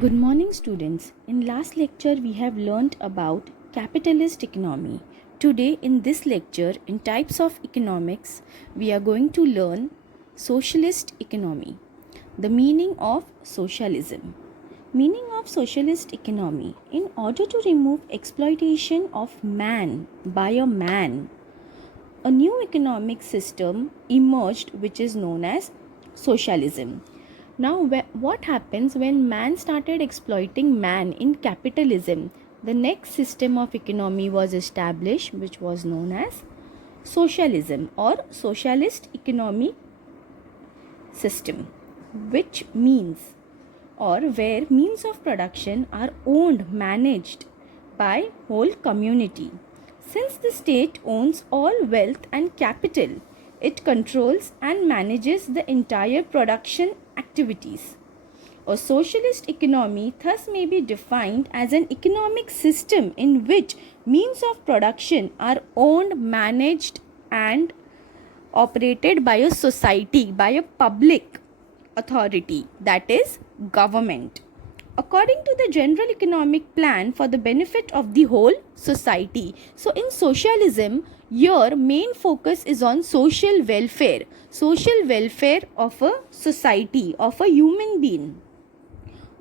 Good morning, students. In last lecture we have learnt about capitalist economy. Today in this lecture in types of economics we are going to learn socialist economy. The meaning of socialism. Meaning of socialist economy. In order to remove exploitation of man by a man, a new economic system emerged which is known as socialism. Now, what happens when man started exploiting man in capitalism? The next system of economy was established, which was known as socialism or socialist economic system, which means or where means of production are owned, managed by whole community. Since the state owns all wealth and capital, it controls and manages the entire production activities. A socialist economy thus may be defined as an economic system in which means of production are owned, managed and operated by a society, by a public authority, that is government, according to the general economic plan for the benefit of the whole society. So in socialism, your main focus is on social welfare of a society, of a human being.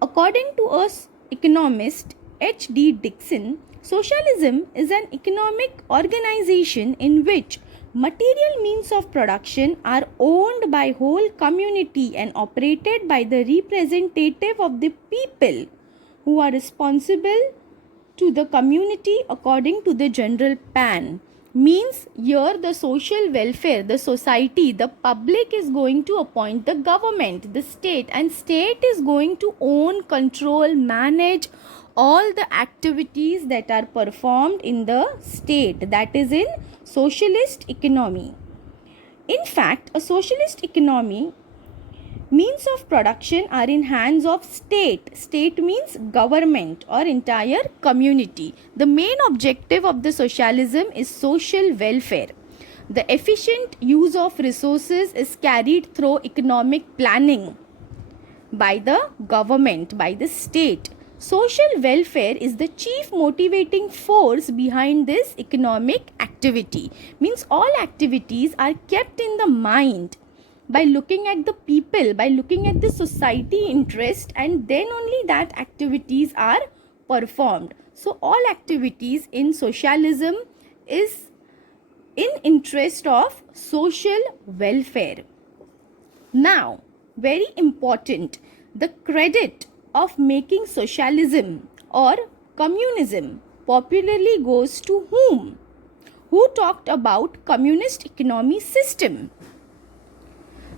According to us economist H.D. Dixon, socialism is an economic organization in which material means of production are owned by whole community and operated by the representative of the people who are responsible to the community according to the general plan. Means here the social welfare, the society, the public is going to appoint the government, the state, and state is going to own, control, manage all the activities that are performed in the state, that is in socialist economy. In fact, a socialist economy, means of production are in hands of state. State means government or entire community. The main objective of the socialism is social welfare. The efficient use of resources is carried through economic planning by the government, by the state. Social welfare is the chief motivating force behind this economic activity. Means all activities are kept in the mind by looking at the people, by looking at the society interest, and then only that activities are performed. So all activities in socialism is in interest of social welfare. Now, very important, the credit of making socialism or communism popularly goes to whom? Who talked about communist economy system?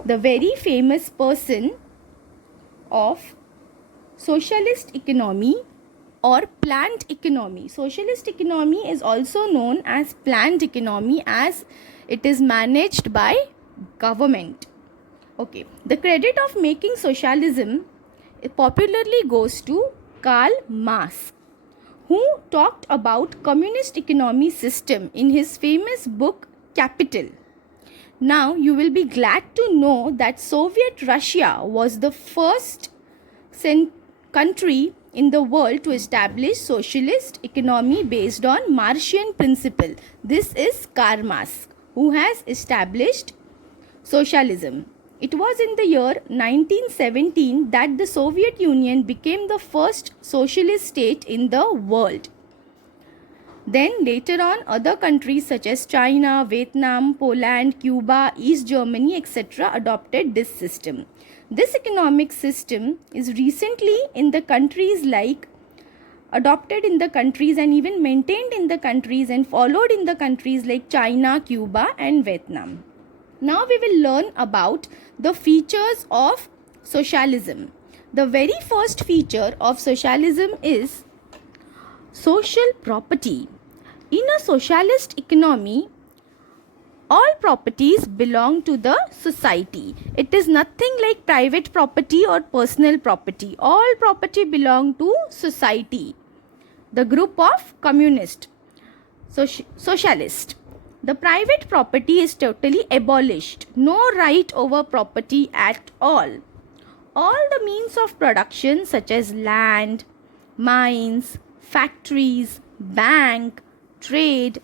The very famous person of socialist economy or planned economy. Socialist economy is also known as planned economy as it is managed by government. Okay, the credit of making socialism popularly goes to Karl Marx, who talked about communist economy system in his famous book Capital. Now you will be glad to know that Soviet Russia was the first country in the world to establish socialist economy based on Marxian principle. This is Karl Marx who has established socialism. It was in the year 1917 that the Soviet Union became the first socialist state in the world. Then later on, other countries such as China, Vietnam, Poland, Cuba, East Germany, etc. adopted this system. This economic system is recently in the countries like adopted in the countries and even maintained in the countries and followed in the countries like China, Cuba and Vietnam. Now we will learn about the features of socialism. The very first feature of socialism is social property. In a socialist economy, all properties belong to the society. It is nothing like private property or personal property. All property belong to society. The group of communist, socialist. The private property is totally abolished. No right over property at all. all the means of production such as land, mines, factories, bank, trade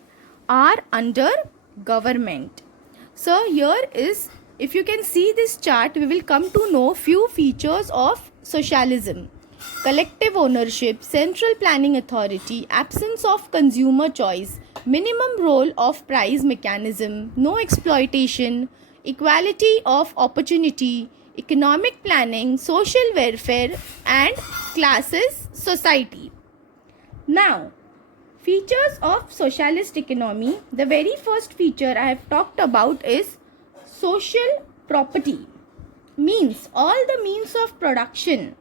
are under government. So here is, if you can see this chart, we will come to know few features of socialism. Collective ownership, central planning authority, absence of consumer choice, minimum role of price mechanism, no exploitation, equality of opportunity, economic planning, social welfare and classes society. Now, features of socialist economy. The very first feature I have talked about is social property. Means all the means of production,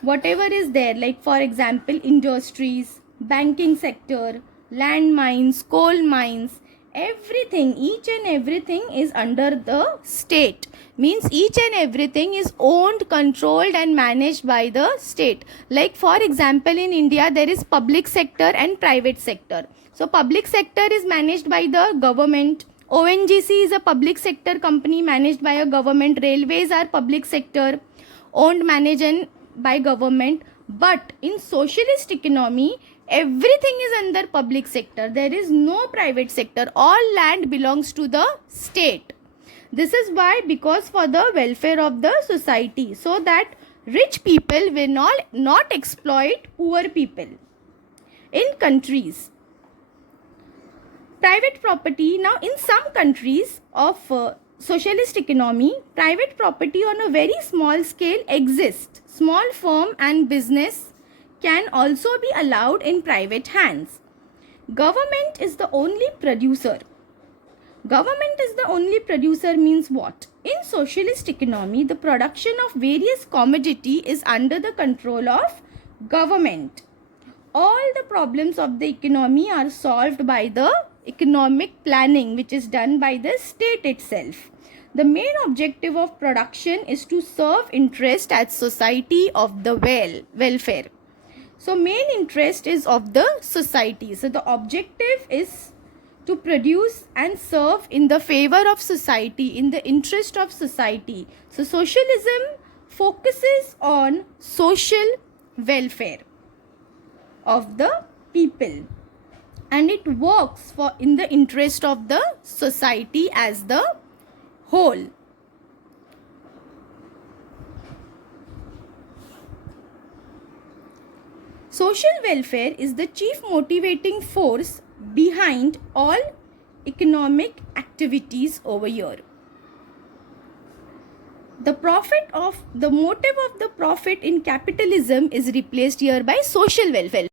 whatever is there, like for example industries, banking sector, land mines, coal mines, everything, each and everything is under the state. Means each and everything is owned, controlled and managed by the state. Like for example in India there is public sector and private sector. So public sector is managed by the government. ONGC is a public sector company managed by a government. Railways are public sector, owned, managed and by government. But in socialist economy, everything is under public sector. There is no private sector. All land belongs to the state. This is why, because for the welfare of the society, so that rich people will not exploit poor people. In countries, private property, now in some countries of socialist economy, private property on a very small scale exists. Small firm and business can also be allowed in private hands. Government is the only producer. Government is the only producer means what? In socialist economy, the production of various commodity is under the control of government. All the problems of the economy are solved by the economic planning which is done by the state itself. The main objective of production is to serve interest as society of the welfare. So main interest is of the society. So the objective is to produce and serve in the favor of society, in the interest of society. So socialism focuses on social welfare of the people, and it works for in the interest of the society as the whole. Social welfare is the chief motivating force behind all economic activities over here. The motive of the profit in capitalism is replaced here by social welfare.